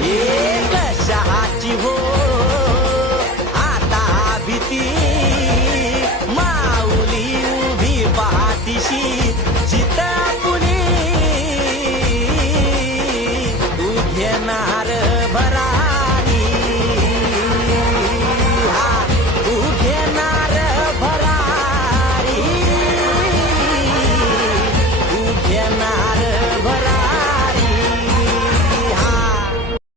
एक शहाची हो आता भीती माऊली उभी पाठीशी जिता पुली तू घेणार भरा